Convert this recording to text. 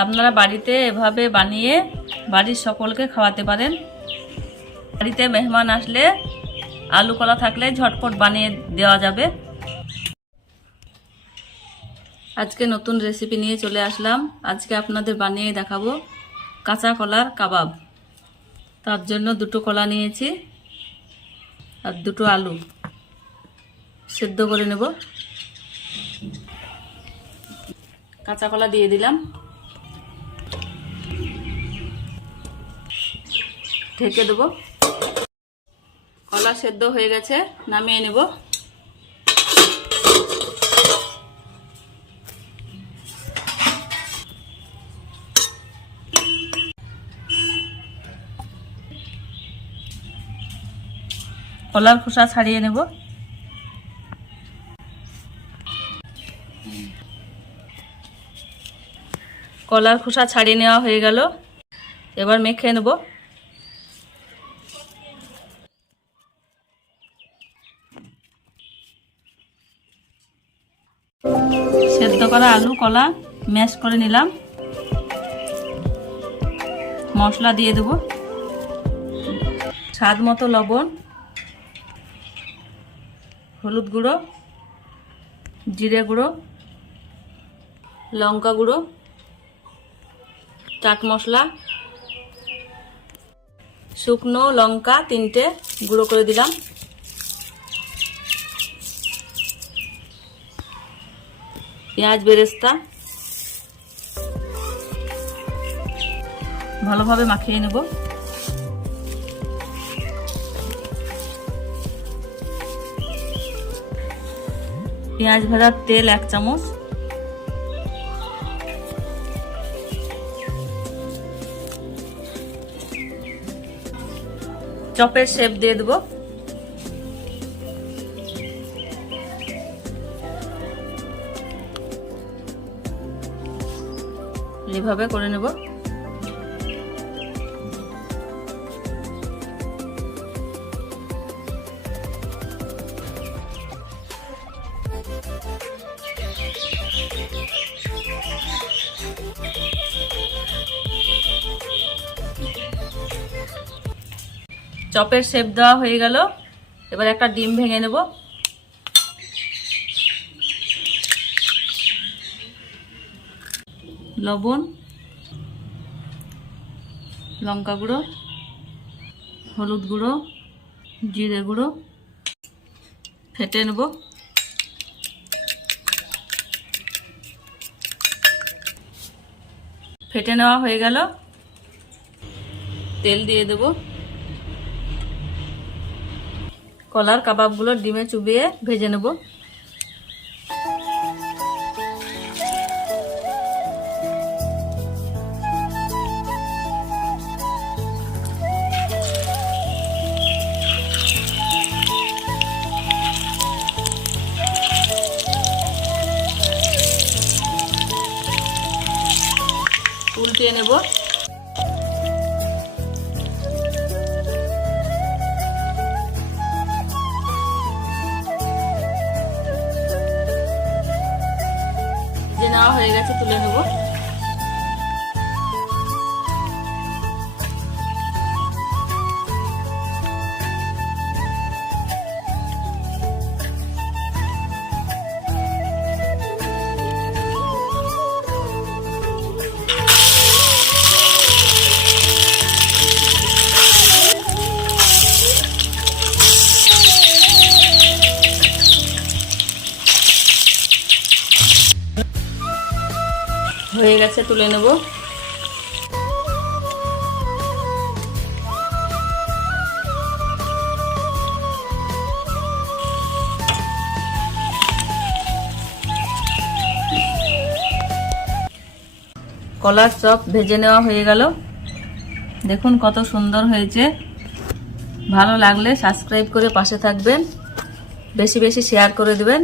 আপনারা বাড়িতে এভাবে বানিয়ে বাড়ির সকলকে খাওয়াতে পারেন। বাড়িতে মেহমান আসলে আলু কলা থাকলে ঝটপট বানিয়ে দেওয়া যাবে। আজকে নতুন রেসিপি নিয়ে চলে আসলাম। আজকে আপনাদের বানিয়ে দেখাবো কাঁচা কলার কাবাব। তার জন্য দুটো কলা নিয়েছি আর দুটো আলু। সেদ্ধ করে নেব। কাঁচা কলা দিয়ে দিলাম। ঢেকে দেবো। কলা সেদ্ধ হয়ে গেছে, নামিয়ে নেব। কলার খোসা ছাড়িয়ে নেব। কলার খোসা ছাড়িয়ে নেওয়া হয়ে গেল। এবার মেখে নেব। সেদ্ধ করা আলু, কলা ম্যাশ করে নিলাম। মশলা দিয়ে দেব। স্বাদ মতো লবণ, হলুদ গুঁড়ো, জিরে গুঁড়ো, লঙ্কা গুঁড়ো, চাট মশলা, শুকনো লঙ্কা তিনটে গুঁড়ো করে দিলাম। পেঁয়াজ বেরেস্তা। ভালোভাবে মাখিয়ে নেব। পেঁয়াজ ভাজার তেল এক চামচ। চপের শেপ দিয়ে দেবো। এইভাবে করে নেব। চপের শেপ দেওয়া হয়ে গেল। এবার একটা ডিম ভেঙে নেব। লবণ, লঙ্কা গুঁড়ো, হলুদ গুঁড়ো, জিরে গুঁড়ো, ফেটে নেব। ফেটে নেওয়া হয়ে গেল। তেল দিয়ে দেব। কলার কাবাবগুলো ডিমে চুবিয়ে ভেজে নেব। উল্টিয়ে নেব। যে নেওয়া হয়ে গেছে তুলে নেব। হয়ে গেছে, তুলে নেব। কলার চপ ভেজে নেওয়া হয়ে গেল। দেখুন কত সুন্দর হয়েছে। ভালো লাগলে সাবস্ক্রাইব করে পাশে থাকবেন। বেশি বেশি শেয়ার করে দেবেন।